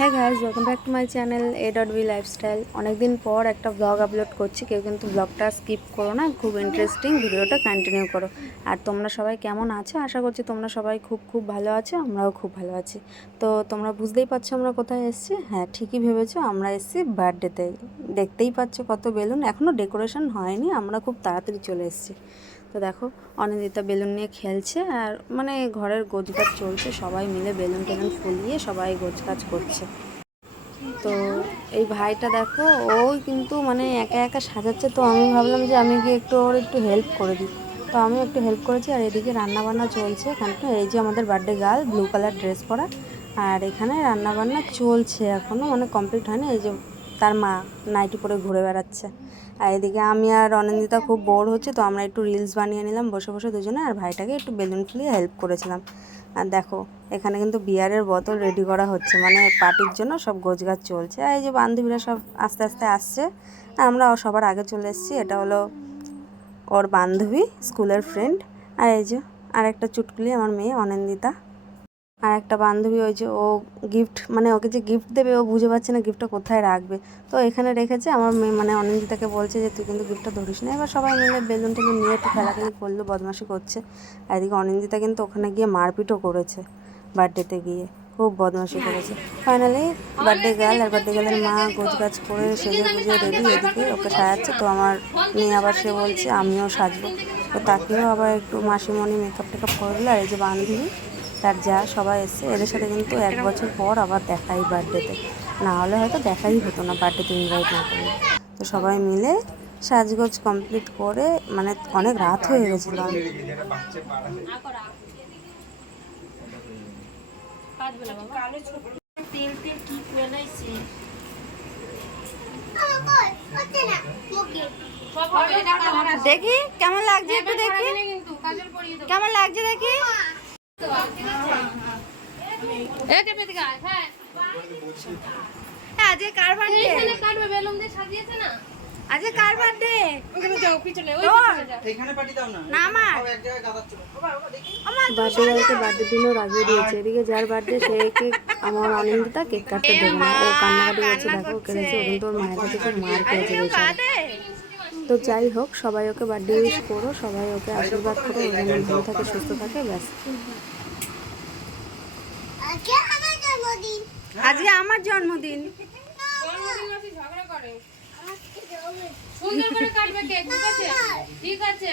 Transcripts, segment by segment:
হ্যাঁ guys welcome back to my channel A dot B lifestyle অনেকদিন পর একটা ব্লগ আপলোড করছি, কেউ কিন্তু ব্লগটা স্কিপ করো না, খুব ইন্টারেস্টিং ভিডিওটা কন্টিনিউ করো। আর তোমরা সবাই কেমন আছো? আশা করছি তোমরা সবাই খুব খুব ভালো আছো, আমরাও খুব ভালো আছি। তো তোমরা বুঝতেই পারছ আমরা কোথায় এসেছি? হ্যাঁ ঠিকই ভেবেছো, আমরা এসেছি বার্থডেতে দেখতেই পাচ্ছ কত বেলুন এখনও ডেকোরেশন হয়নি, আমরা খুব তাড়াতাড়ি চলে এসেছি। তো দেখো, অনিন্দিতা বেলুন নিয়ে খেলছে আর মানে ঘরের গোছগাছ চলছে, সবাই মিলে বেলুন টেলুন ফুলিয়ে সবাই গোছগাছ করছে। তো এই ভাইটা দেখো, ওই কিন্তু মানে একা একা সাজাচ্ছে, তো আমি ভাবলাম যে আমি গিয়ে একটু ওর একটু হেল্প করে দিই। তো আমি একটু হেল্প করেছি আর এদিকে রান্নাবান্না চলছে এখানটা। এই যে আমাদের birthday girl blue colour dress পরা। আর এখানে রান্না বান্না চলছে এখনও মানে কমপ্লিট হয়নি। এই যে তার মা নাইটি পরে ঘুরে বেড়াচ্ছে। আর এদিকে আমি আর অনিন্দিতা খুব বোর হচ্ছে, তো আমরা একটু রিলস বানিয়ে নিলাম, বসে বসে দুজনে, আর ভাইটাকে একটু বেলুন ফুলিয়ে হেল্প করেছিলাম। আর দেখো, এখানে কিন্তু বিয়ারের বোতল রেডি করা হচ্ছে মানে পার্টির জন্য সব গোছগাছ চলছে। আর এই যে বান্ধবীরা সব আস্তে আস্তে আসছে, আর আমরা সবার আগে চলে এসেছি, এটা হলো ওর বান্ধবী স্কুলের ফ্রেন্ড আর এই যে আর একটা চুটকুলি আমার মেয়ে অনিন্দিতা। আর একটা বান্ধবী ওই যে ও গিফট মানে ওকে যে গিফট দেবে, ও বুঝে পাচ্ছে না গিফটটা কোথায় রাখবে। তো এখানে রেখেছে, আমার মেয়ে মানে অনিন্দিতাকে বলছে যে, তুই কিন্তু গিফটটা ধরিস না। এবার সবাই মিলে বেলুন টেলুন নিয়ে একটু খেলাখেলি করল, বদমাশি করছে। আর এদিকে অনিন্দিতা কিন্তু ওখানে গিয়ে মারপিটও করেছে বার্থডেতে গিয়ে। খুব বদমাশি করেছে। ফাইনালি বার্থডে গার্ল আর বার্থডে গার্লের মা গোছ গাছ করে সেজে গুজে রেডি এদিকে ওকে সাজাচ্ছে। তো আমার মেয়ে আবার সে বলছে, আমিও সাজবো। তো তাকেও আবার একটু মাসিমণি মেকআপ টেকআপ করে দিল। আর এই যে বান্ধবী তার যা সবাই এসছে এদের সাথে কিন্তু এক বছর পর আবার দেখাই বার্থডেতে না হলে হয়তো দেখাই হতো না বার্থডেতে ইনভাইট না করলে তো সবাই মিলে সাজগোজ কমপ্লিট করে মানে অনেক রাত হয়ে গেছিল। দেখি কেমন লাগছে একটু দেখি। কেমন লাগছে দেখি? আজকে কার বার্থডে আজকে কার বার্থডে এখানে পাঠিয়ে দাও না। না আমার। এক জায়গায় গাদাচ্ছ বাবা বাবা দেখি। বার্থডে গার্লকে বার্থডে দিনও রাগিয়ে দিয়েছে। এদিকে যার বার্থডে সে কেক আমার অনিন্দিতা কেক কাটতে দেবে না ও কান্নাকাটি করছে দেখো কেড়েছে ও কিন্তু মায়ের কাছে খুব মার খেয়েছে তো যাই হোক সবাই ওকে বার্থডে উইশ করো সবাই ওকে আশীর্বাদ করো ও যেন ভালো থাকে সুস্থ থাকে ব্যাস। আজকে আমার জন্মদিন। সুন্দর করে কাটবে কেক ঠিক আছে? ঠিক আছে।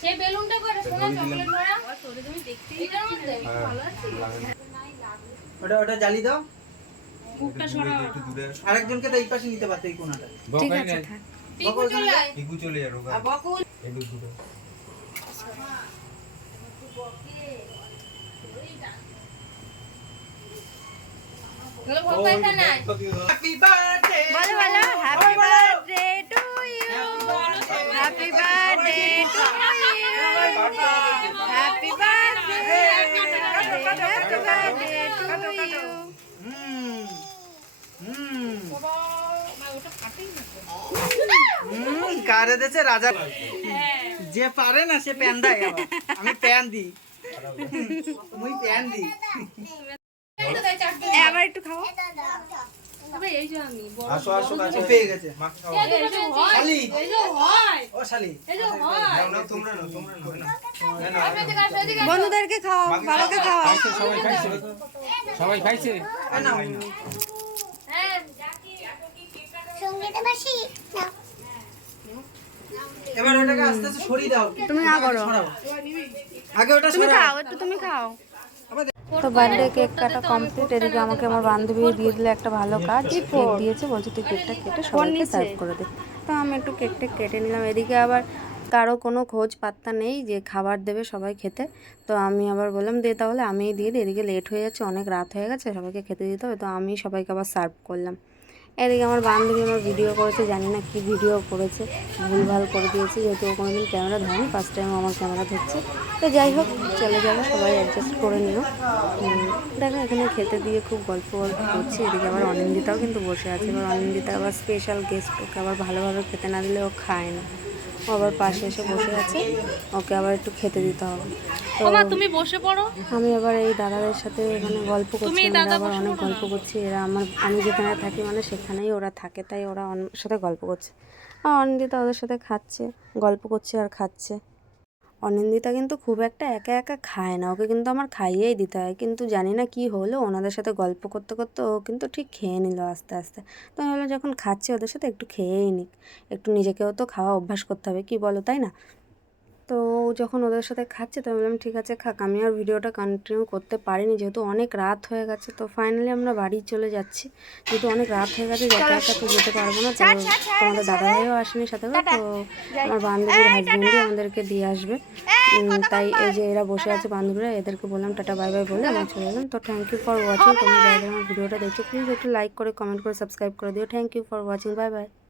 সেই বেলুনটা করে সোনা চকলেট ভরা। এটার মধ্যে? ওটা ওটা জ্বালি দাও। আরেকজনকে তো এই পাশে নিতে পারতো এই কোনাটা ঠিক আছে। চলে চলে বকুল? দুটো হ্যাপি বার্থডে বলো বলো happy birthday to you happy birthday to you happy birthday happy birthday to you হুম হুম হুম কারে দেছে রাজা? যে পারে না সে প্যান দেয় আমি প্যান দিই। মুই প্যান দিই। আবার একটু খাও। হয় শালি। এই যে হয় ও শালি। এই যে হয়। নাও নাও তোমরা নাও তোমরা নাও না আপনি এদিকে আসো এদিকে আসো। বন্ধুদেরকে খাওয়াও বাবাকে খাওয়াও। সবাই খাইছে। সবাই খাইছে? এ নাও। হ্যাঁ এবার ওটাকে আস্তে আস্তে সরিয়ে দাও। তুমি না করো আগে ওটা তুমি খাও একটু তুমি খাও। তো বার্থডে কেক কাটা কমপ্লিট এদিকে আমাকে আমার বান্ধবী দিয়ে দিলে একটা ভালো কাজ। কেক দিয়েছে বলছে তুই কেকটা কেটে সবাইকে সার্ভ করে দে। তো আমি একটু কেকটা কেটে নিলাম। এদিকে আবার কারও কোনো খোঁজ পাত্তা নেই যে খাবার দেবে সবাই খেতে। তো আমি আবার বললাম দে তাহলে আমিই দিয়ে দিই এদিকে লেট হয়ে যাচ্ছে অনেক রাত হয়ে গেছে সবাইকে খেতে দিতে হবে। তো আমি সবাইকে আবার সার্ভ করলাম। এদিকে আমার বান্ধবী আমার ভিডিও করেছে, জানি না কি ভিডিও করেছে, ভুলভাল করে দিয়েছে, যেহেতু ও কোনোদিন ক্যামেরা ধরেনি ফার্স্ট টাইম আমার ক্যামেরা ধরছে। তো যাই হোক, চলে যাব, সবাই অ্যাডজাস্ট করে নিও। দেখো, এখানে খেতে দিয়ে খুব গল্প গল্প করছি, এদিকে আবার অনিন্দিতাও কিন্তু বসে আছে। এবার অনিন্দিতা আবার স্পেশাল গেস্ট ওকে আবার ভালোভাবে খেতে না দিলে ও খায় না। ও আবার পাশে এসে বসে আছে। ওকে আবার একটু খেতে দিতে হবে। তো তুমি বসে পড়ো। আমি আবার এই দাদাদের সাথে মানে গল্প করছি আবার অনেক গল্প করছি। এরা আমার আমি যেখানে থাকি মানে সেখানেই ওরা থাকে তাই ওরা অন্য সাথে গল্প করছে। আর অনিন্দিতা ওদের সাথে খাচ্ছে গল্প করছে আর খাচ্ছে। অনিন্দিতা কিন্তু খুব একটা একা একা খায় না। ওকে কিন্তু আমার খাইয়েই দিতে হয়। কিন্তু জানি না কি হলো, ওনাদের সাথে গল্প করতে করতে ও কিন্তু ঠিক খেয়ে নিল আস্তে আস্তে। তো আমি যখন খাচ্ছি ওদের সাথে একটু খেয়েই নিক। একটু নিজেকেও তো খাওয়া অভ্যাস করতে হবে, কি বলো, তাই না? তো যখন ওদের সাথে খাচ্ছে তো বললাম ঠিক আছে খাক আমি আর ভিডিওটা কন্টিনিউ করতে পারিনি যেহেতু অনেক রাত হয়ে গেছে। তো ফাইনালি আমরা বাড়ি চলে যাচ্ছি। যেহেতু অনেক রাত হয়ে গেছে একা একা তো যেতে পারব না তো তোমাদের দাদা ভাইও আসেনি সাথে করে তো আমার বান্ধবীর হাজবেন্ডই আমাদেরকে দিয়ে আসবে। তাই এই যে এরা বসে আছে বান্ধবীরা এদেরকে বললাম টাটা বাই বাই বলে আমি চলে গেলাম। তো থ্যাংক ইউ ফর ওয়াচিং তোমরা যারা আমার ভিডিওটা দেখছ প্লিজ একটু লাইক করে কমেন্ট করে সাবস্ক্রাইব করে দিও। Thank you for watching bye bye.